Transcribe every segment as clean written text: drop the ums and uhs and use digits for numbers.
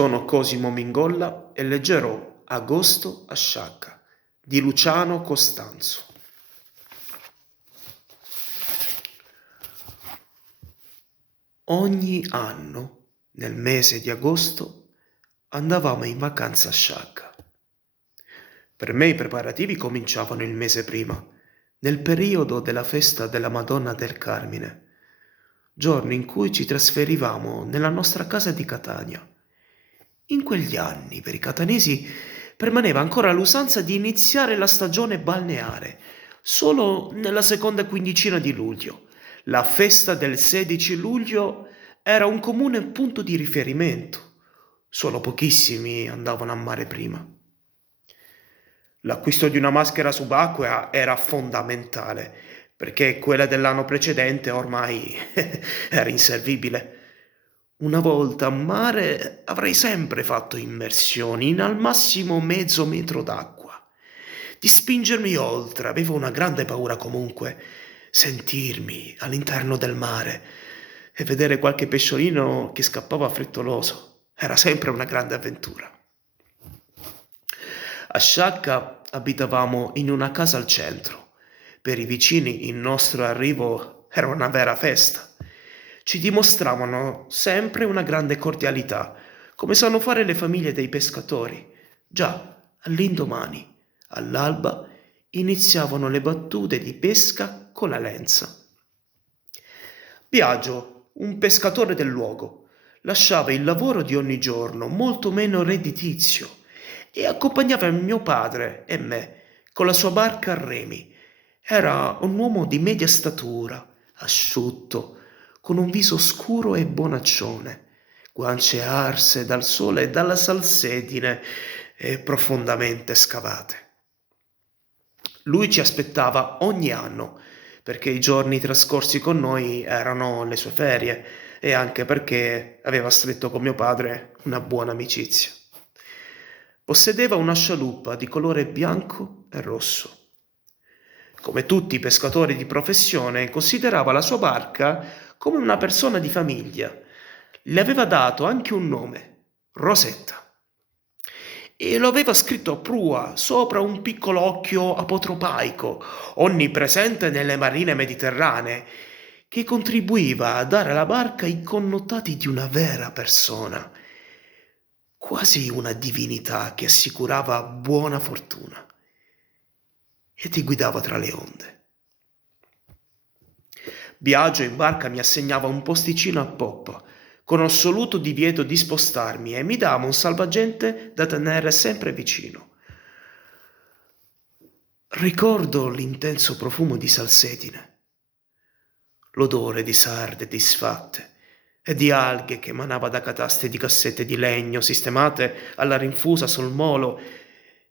Sono Cosimo Mingolla e leggerò Agosto a Sciacca di Luciano Costanzo. Ogni anno, nel mese di agosto, andavamo in vacanza a Sciacca. Per me i preparativi cominciavano il mese prima, nel periodo della festa della Madonna del Carmine, giorno in cui ci trasferivamo nella nostra casa di Catania. In quegli anni, per i catanesi, permaneva ancora l'usanza di iniziare la stagione balneare solo nella seconda quindicina di luglio. La festa del 16 luglio era un comune punto di riferimento. Solo pochissimi andavano a mare prima. L'acquisto di una maschera subacquea era fondamentale, perché quella dell'anno precedente ormai era inservibile. Una volta a mare avrei sempre fatto immersioni in al massimo mezzo metro d'acqua. Di spingermi oltre, avevo una grande paura comunque. Sentirmi all'interno del mare e vedere qualche pesciolino che scappava frettoloso era sempre una grande avventura. A Sciacca abitavamo in una casa al centro. Per i vicini il nostro arrivo era una vera festa. Ci dimostravano sempre una grande cordialità, come sanno fare le famiglie dei pescatori. Già all'indomani, all'alba, iniziavano le battute di pesca con la lenza. Biagio, un pescatore del luogo, lasciava il lavoro di ogni giorno molto meno redditizio e accompagnava mio padre e me con la sua barca a remi. Era un uomo di media statura, asciutto, con un viso scuro e bonaccione, guance arse dal sole e dalla salsedine e profondamente scavate. Lui ci aspettava ogni anno, perché i giorni trascorsi con noi erano le sue ferie e anche perché aveva stretto con mio padre una buona amicizia. Possedeva una scialuppa di colore bianco e rosso. Come tutti i pescatori di professione, considerava la sua barca come una persona di famiglia. Le aveva dato anche un nome, Rosetta, e lo aveva scritto a prua sopra un piccolo occhio apotropaico, onnipresente nelle marine mediterranee, che contribuiva a dare alla barca i connotati di una vera persona, quasi una divinità che assicurava buona fortuna e ti guidava tra le onde. Biagio in barca mi assegnava un posticino a poppa, con assoluto divieto di spostarmi e mi dava un salvagente da tenere sempre vicino. Ricordo l'intenso profumo di salsedine, l'odore di sarde disfatte e di alghe che emanava da cataste di cassette di legno sistemate alla rinfusa sul molo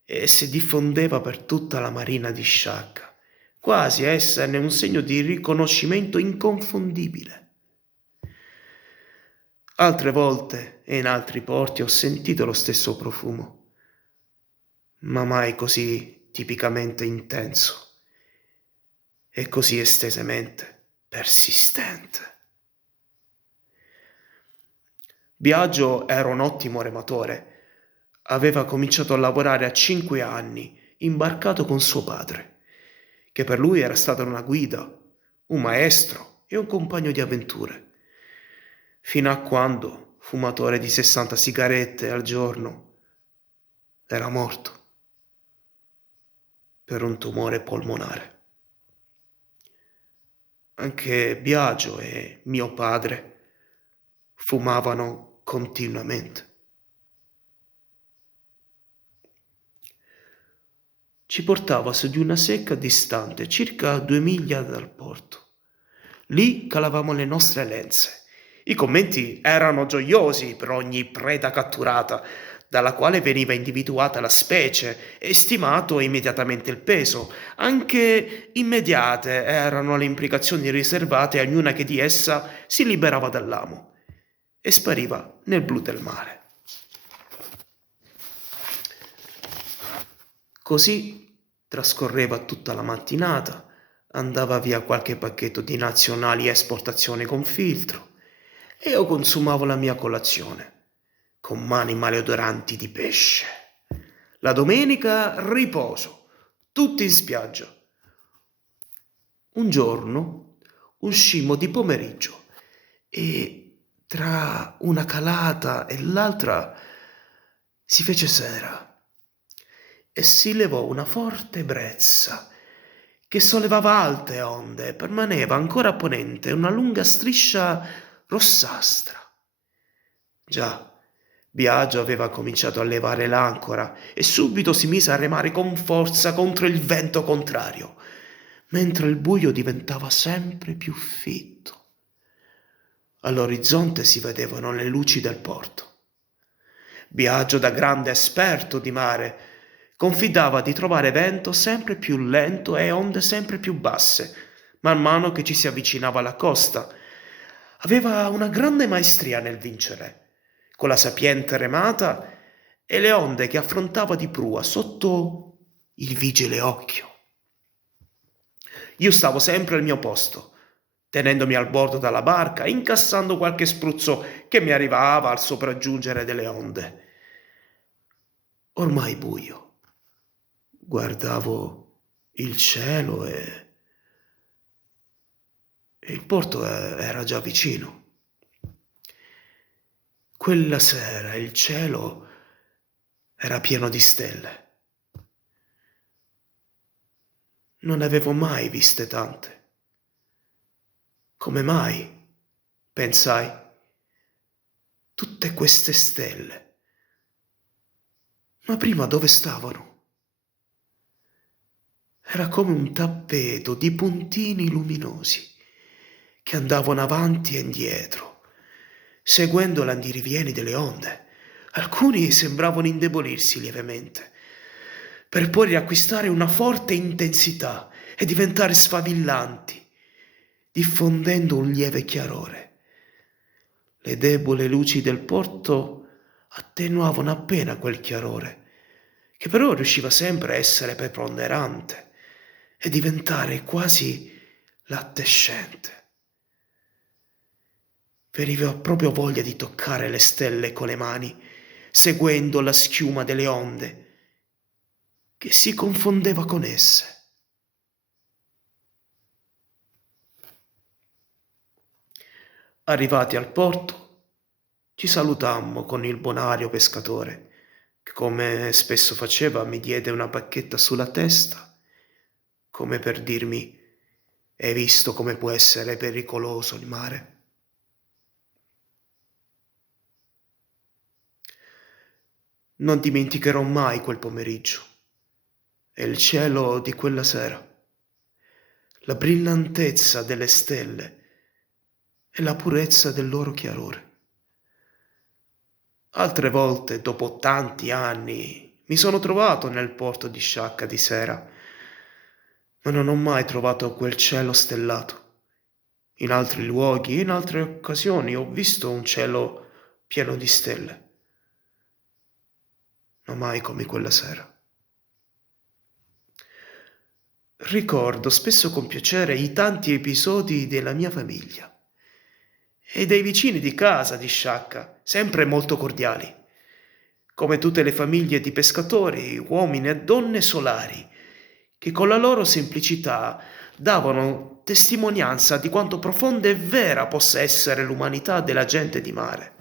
e si diffondeva per tutta la marina di Sciacca, quasi a esserne un segno di riconoscimento inconfondibile. Altre volte e in altri porti ho sentito lo stesso profumo, ma mai così tipicamente intenso e così estesamente persistente. Biagio era un ottimo rematore. Aveva cominciato a lavorare a 5 anni, imbarcato con suo padre, che per lui era stata una guida, un maestro e un compagno di avventure, fino a quando, fumatore di 60 sigarette al giorno, era morto per un tumore polmonare. Anche Biagio e mio padre fumavano continuamente. Ci portava su di una secca distante, circa 2 miglia dal porto. Lì calavamo le nostre lenze. I commenti erano gioiosi per ogni preda catturata, dalla quale veniva individuata la specie e stimato immediatamente il peso. Anche immediate erano le implicazioni riservate a ognuna che di essa si liberava dall'amo e spariva nel blu del mare. Così trascorreva tutta la mattinata, andava via qualche pacchetto di nazionali esportazione con filtro e io consumavo la mia colazione, con mani maleodoranti di pesce. La domenica riposo, tutti in spiaggia. Un giorno uscimmo di pomeriggio e tra una calata e l'altra si fece sera e si levò una forte brezza che sollevava alte onde e permaneva ancora a ponente una lunga striscia rossastra. Già, Biagio aveva cominciato a levare l'ancora e subito si mise a remare con forza contro il vento contrario, mentre il buio diventava sempre più fitto. All'orizzonte si vedevano le luci del porto. Biagio, da grande esperto di mare, confidava di trovare vento sempre più lento e onde sempre più basse, man mano che ci si avvicinava alla costa. Aveva una grande maestria nel vincere, con la sapiente remata e le onde che affrontava di prua sotto il vigile occhio. Io stavo sempre al mio posto, tenendomi al bordo della barca, incassando qualche spruzzo che mi arrivava al sopraggiungere delle onde. Ormai buio. Guardavo il cielo e il porto era già vicino. Quella sera il cielo era pieno di stelle. Non ne avevo mai viste tante. Come mai? Pensai. Tutte queste stelle. Ma prima dove stavano? Era come un tappeto di puntini luminosi che andavano avanti e indietro, seguendo l'andirivieni delle onde. Alcuni sembravano indebolirsi lievemente, per poi riacquistare una forte intensità e diventare sfavillanti, diffondendo un lieve chiarore. Le deboli luci del porto attenuavano appena quel chiarore, che però riusciva sempre a essere preponderante e diventare quasi lattescente. Veniva proprio voglia di toccare le stelle con le mani, seguendo la schiuma delle onde, che si confondeva con esse. Arrivati al porto, ci salutammo con il bonario pescatore, che come spesso faceva mi diede una bacchetta sulla testa, come per dirmi: hai visto come può essere pericoloso il mare? Non dimenticherò mai quel pomeriggio e il cielo di quella sera, la brillantezza delle stelle e la purezza del loro chiarore. Altre volte, dopo tanti anni, mi sono trovato nel porto di Sciacca di sera, ma non ho mai trovato quel cielo stellato. In altri luoghi, in altre occasioni, ho visto un cielo pieno di stelle, ma mai come quella sera. Ricordo spesso con piacere i tanti episodi della mia famiglia e dei vicini di casa di Sciacca, sempre molto cordiali, come tutte le famiglie di pescatori, uomini e donne solari, che con la loro semplicità davano testimonianza di quanto profonda e vera possa essere l'umanità della gente di mare,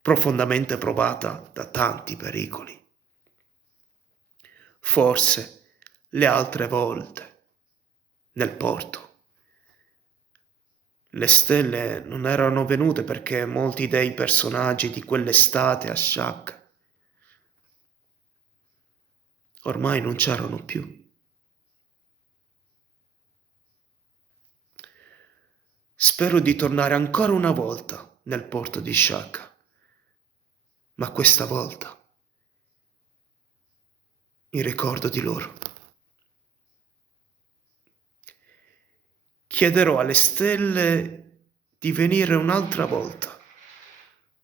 profondamente provata da tanti pericoli. Forse le altre volte, nel porto, le stelle non erano venute perché molti dei personaggi di quell'estate a Sciacca ormai non c'erano più. Spero di tornare ancora una volta nel porto di Sciacca, ma questa volta in ricordo di loro. Chiederò alle stelle di venire un'altra volta.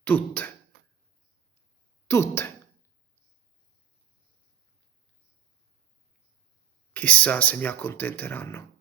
Tutte, tutte. Chissà se mi accontenteranno.